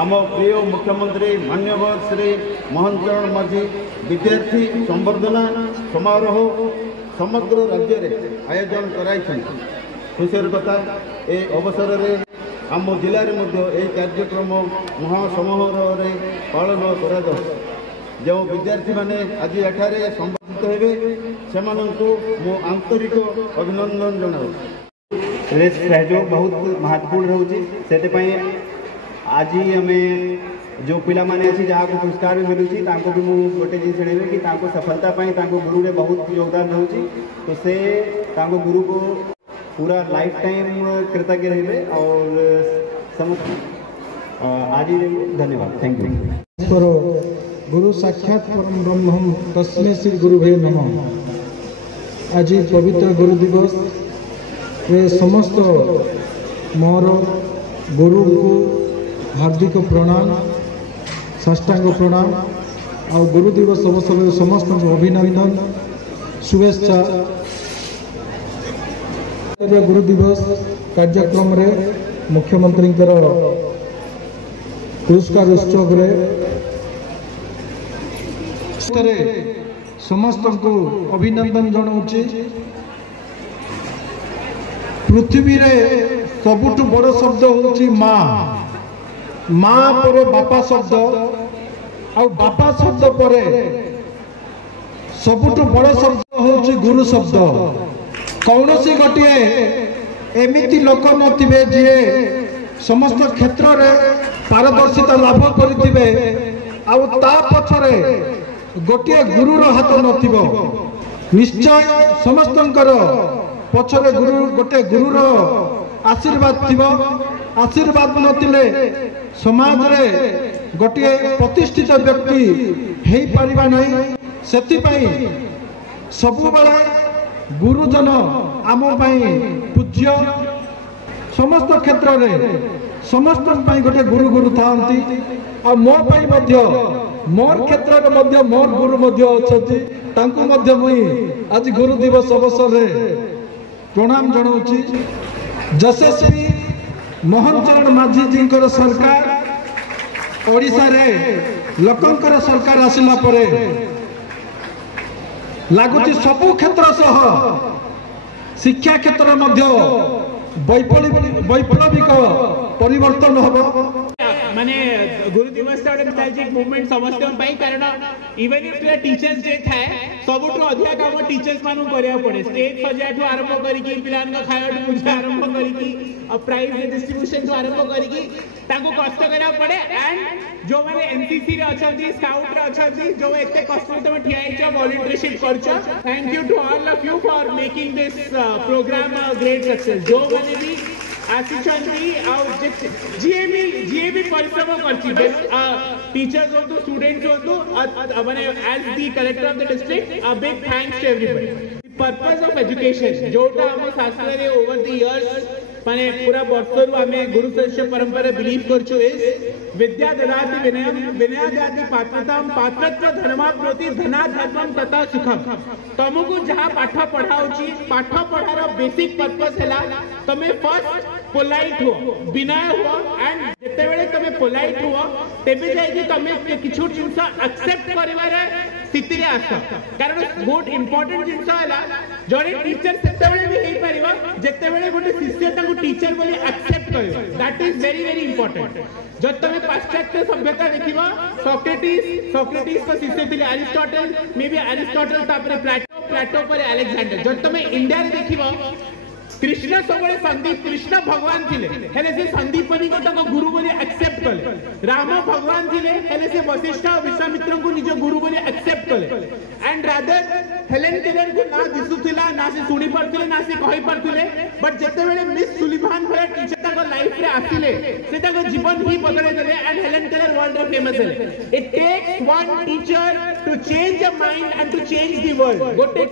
आम प्रिय मुख्यमंत्री माननीय श्री मोहन चरण माझी विद्यार्थी संवर्धना समारोह समग्र राज्य में आयोजन कराई खुशीर कथा ए अवसर में आम जिले में कार्यक्रम महासमारोह पालन करा जो विद्यार्थी मैंने आज एठारे संबंधित हेबे से मो आंतरिक अभिनंदन जनाऊँ। सहयोग बहुत महत्वपूर्ण रोचे से आज आम जो पिला माने अच्छी जहाँ को पुरस्कार भी मिलूँ भी मुझे गोटे जिन शुणे कि सफलता गुरु में बहुत योगदान रोचे तो से गुरु को पूरा लाइफ टाइम कृतज्ञ रहे और समस्त आज धन्यवाद। Thank you. गुरु साक्षात परम ब्रह्म तस्मै श्री गुरुभे नमः। आज पवित्र गुरु दिवस रे समस्त मोर गुरु को हार्दिक प्रणाम साष्टांग प्रणाम और गुरु दिवस अवसर समस्त अभिनंदन शुभेच्छा। गुरु दिवस कार्यक्रम रे मुख्यमंत्री पुरस्कार उत्सव रे समस्त को अभिनंदन जनाऊँगी। पृथ्वी रे सबुठ बड़ शब्द होची माँ माँ पर बापा शब्द और बापा शब्द पर सबुठ बड़ शब्द होची गुरु शब्द। कौन सी गोटे एमिति लोक नथिबे जे समस्त क्षेत्र में पारदर्शिता लाभ करिथिबे आउ ता पछरे गोटे गुरुर हाथ नथिबो। निश्चय समस्तंकर पछरे गुरु गोटे गुरुर आशीर्वाद थिबो। आशीर्वाद नथिले समाज रे गोटे प्रतिष्ठित व्यक्ति हेई परिबा नहीं। सेति पई सबु बेले गुरुजन आम पूज्य समस्त क्षेत्र में समस्त गोटे गुरु गुरु था और मोर क्षेत्र में मोर गुरु अच्छा मुई आज गुरु दिवस अवसर प्रणाम जनाऊँगी। यशस्वी मोहन चरण माझी जी सरकार ओडिशा रे लोकंकर सरकार आसिला परे लगुच सबु क्षेत्र सह शिक्षा क्षेत्र वैप्लविक परिवर्तन हम माने गुरु दिवस एक मूवमेंट समस्त कारण इवन इफ टीचर्स डे थाए सबुठ अधिक काम टीचर्स मान करिया पड़े। स्टेज सजाठू आरंभ करिकी पिलान खाया पूजा आरंभ करिकी प्राइज डिस्ट्रीब्यूशन आरंभ करिकी ताको कष्ट करा पड़े। एंड जो माने एनसीसी रे अछंती स्काउट रे अछंती जो एते कष्ट में ठिया हिच वॉलंटियरशिप करछ। Thank you to all of you for making this programme a great success. जो माने भी आसिचंती भी परिश्रम करछि टीचर्स हो तो स्टूडेंट्स हो तो माने as the collector of the district a big thanks to everybody. Purpose of education जोटा हम शास्त्र रे ओवर द इयर्स माने पूरा वर्षरु आमे गुरु शिष्य परंपरा बिलीव करछु इज विद्या ददाति विनयम विनयादाति पात्रताम पात्रत्व धर्माप्नोति धनाध्यात्मम तथा सुखम। तुमको जहाँ पाठ पढ़ाउची पाठ पढ़ार बेसिक पर्पस हैला तमे फर्स्ट पोलाइट हो विनय हो एंड जेते बेले तमे पोलाइट हो तेबे जाय कि तमे किछु जिंस एक्सेप्ट करिवारे स्थिति रे आस। कारण बहुत इंपोर्टेंट जिंस हैला जड़े टीचर सेते बेले भी हेई परिबा जेते बेले गोटे शिष्य ताको टीचर बोली एक्सेप्ट करिबा। That is very very important. जब तमे पाश्चात्य सभ्यता देखिबा सोक्रेटिस को शिष्य थिले अरिस्टोटल मे बी अरिस्टोटल तापर प्लेटो पर अलेक्जेंडर। जब तमे इंडिया रे देखिबा कृष्ण सब संदीप कृष्ण भगवान थिले हेले से संदीपनी को तको गुरु बोली एक्सेप्ट कले। राम भगवान थिले हेले से वशिष्ठ और विश्वामित्र को निज गुरु बोली एक्सेप्ट कले। एंड रादर हेलेन केलर को ना दिसुथिला ना से सुनी परथिले ना से कहि परथिले बट जेते बेले मिस सुलिभान भया टीचर तको लाइफ रे आसिले से तको जीवन ही बदले देले एंड हेलेन केलर वर्ल्ड रे फेमस हेले। It takes one teacher to change a mind and to change the world. गोटे